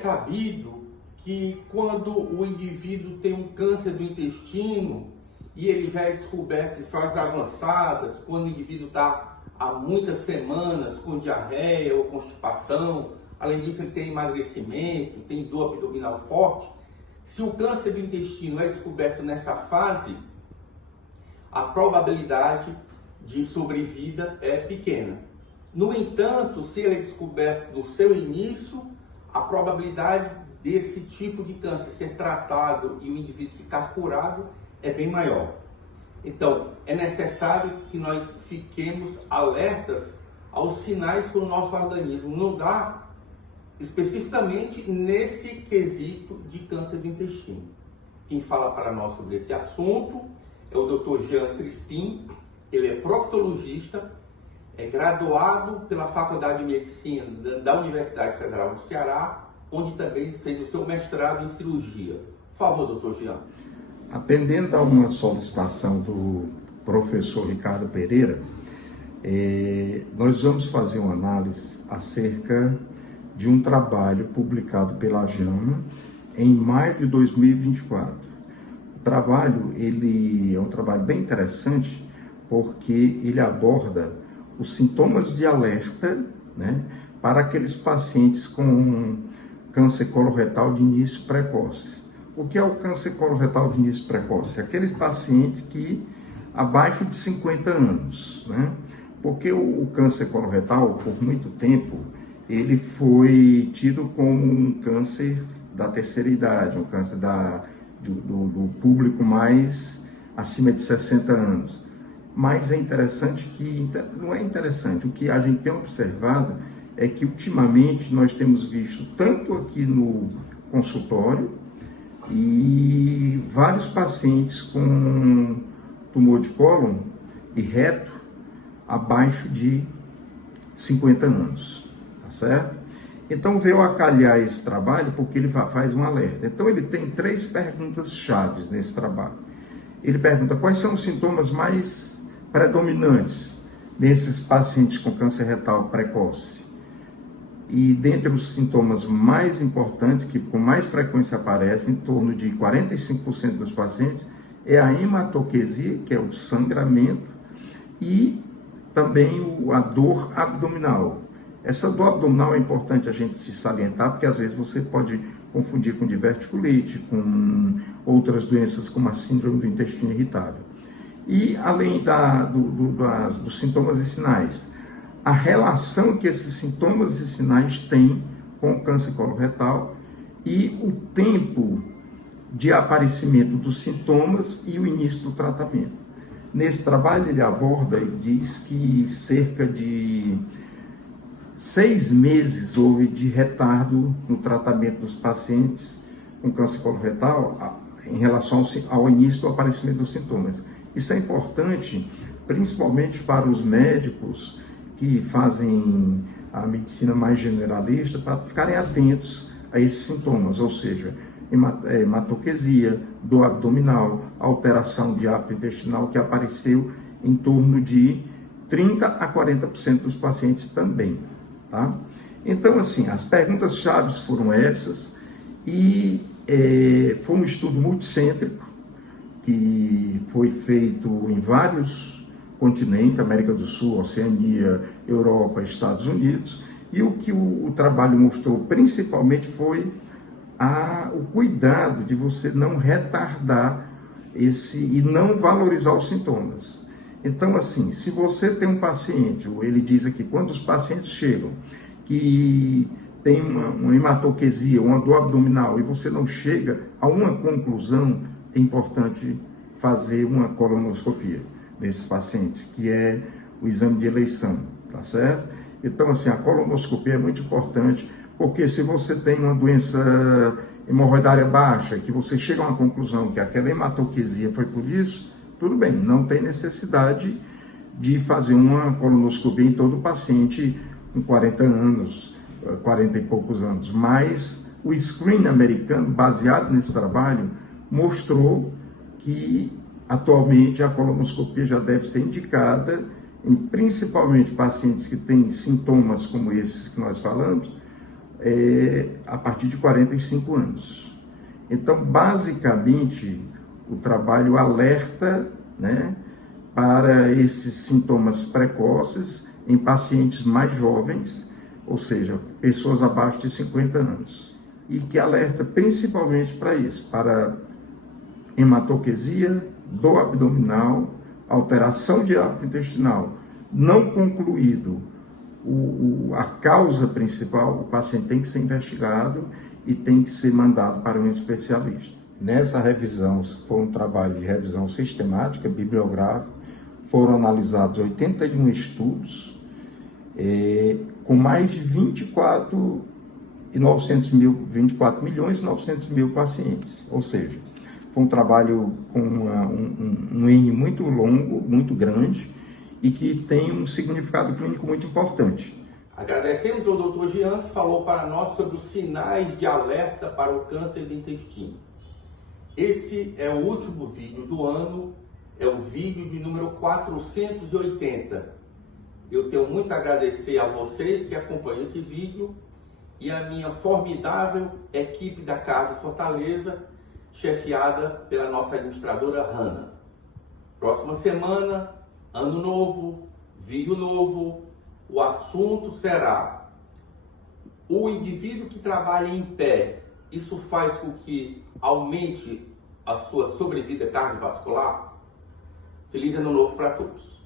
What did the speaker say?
sabido que quando o indivíduo tem um câncer do intestino e ele já é descoberto em fases avançadas, quando o indivíduo está há muitas semanas com diarreia ou constipação, além disso ele tem emagrecimento, tem dor abdominal forte, se o câncer do intestino é descoberto nessa fase, a probabilidade de sobrevida é pequena. No entanto, se ele é descoberto no seu início, a probabilidade desse tipo de câncer ser tratado e o indivíduo ficar curado é bem maior. Então, é necessário que nós fiquemos alertas aos sinais que o nosso organismo nos dá, especificamente nesse quesito de câncer do intestino. Quem fala para nós sobre esse assunto é o Dr. Jean Crispim. Ele é proctologista, é graduado pela Faculdade de Medicina da Universidade Federal do Ceará, onde também fez o seu mestrado em cirurgia. Por favor, doutor Jean. Atendendo a uma solicitação do professor Ricardo Pereira, nós vamos fazer uma análise acerca de um trabalho publicado pela JAMA em maio de 2024. O trabalho ele é um trabalho bem interessante porque ele aborda os sintomas de alerta, né, para aqueles pacientes com câncer coloretal de início precoce. O que é o câncer coloretal de início precoce? Aquele paciente que abaixo de 50 anos, né? Porque o câncer coloretal, por muito tempo, ele foi tido como um câncer da terceira idade, um câncer do público mais acima de 60 anos. Mas é interessante que, não é interessante, o que a gente tem observado é que ultimamente nós temos visto tanto aqui no consultório e vários pacientes com tumor de cólon e reto abaixo de 50 anos, tá certo? Então veio a calhar esse trabalho porque ele faz um alerta. Então ele tem 3 perguntas chaves nesse trabalho. Ele pergunta quais são os sintomas mais predominantes nesses pacientes com câncer retal precoce. E dentre os sintomas mais importantes, que com mais frequência aparecem, em torno de 45% dos pacientes, é a hematoquesia, que é o sangramento, e também a dor abdominal. Essa dor abdominal é importante a gente se salientar, porque às vezes você pode confundir com diverticulite, com outras doenças como a síndrome do intestino irritável. E além dos sintomas e sinais, a relação que esses sintomas e sinais têm com o câncer coloretal e o tempo de aparecimento dos sintomas e o início do tratamento. Nesse trabalho ele aborda e diz que cerca de 6 meses houve de retardo no tratamento dos pacientes com câncer coloretal em relação ao início do aparecimento dos sintomas. Isso é importante, principalmente para os médicos que fazem a medicina mais generalista, para ficarem atentos a esses sintomas, ou seja, hematoquesia, dor abdominal, alteração de hábito intestinal, que apareceu em torno de 30% a 40% dos pacientes também, tá? Então, assim, as perguntas-chave foram essas, e foi um estudo multicêntrico, que foi feito em vários continentes, América do Sul, Oceania, Europa, Estados Unidos, e o que o trabalho mostrou principalmente foi o cuidado de você não retardar e não valorizar os sintomas. Então, assim, se você tem um paciente, ele diz aqui, quando os pacientes chegam, que tem uma hematoquesia, uma dor abdominal, e você não chega a uma conclusão, é importante fazer uma colonoscopia nesses pacientes, que é o exame de eleição, tá certo? Então, assim, a colonoscopia é muito importante, porque se você tem uma doença hemorroidária baixa, que você chega a uma conclusão que aquela hematoquesia foi por isso, tudo bem, não tem necessidade de fazer uma colonoscopia em todo paciente com 40 anos, 40 e poucos anos, mas o screening americano, baseado nesse trabalho, mostrou que atualmente a colonoscopia já deve ser indicada em principalmente pacientes que têm sintomas como esses que nós falamos, a partir de 45 anos. Então, basicamente, o trabalho alerta, né, para esses sintomas precoces em pacientes mais jovens, ou seja, pessoas abaixo de 50 anos. E que alerta principalmente para isso, para hematoquesia, dor abdominal, alteração de hábito intestinal não concluído a causa principal, o paciente tem que ser investigado e tem que ser mandado para um especialista. Nessa revisão, foi um trabalho de revisão sistemática, bibliográfica, foram analisados 81 estudos, com mais de 24 milhões e 900 mil pacientes. Ou seja, foi um trabalho com um N muito longo, muito grande, e que tem um significado clínico muito importante. Agradecemos ao Dr. Jean, que falou para nós sobre os sinais de alerta para o câncer do intestino. Esse é o último vídeo do ano, é o vídeo de número 480. Eu tenho muito a agradecer a vocês que acompanham esse vídeo e a minha formidável equipe da Cardio Fortaleza, chefiada pela nossa administradora Hanna. Próxima semana, ano novo, vídeo novo, o assunto será o indivíduo que trabalha em pé. Isso faz com que aumente a sua sobrevida cardiovascular? Feliz ano novo para todos!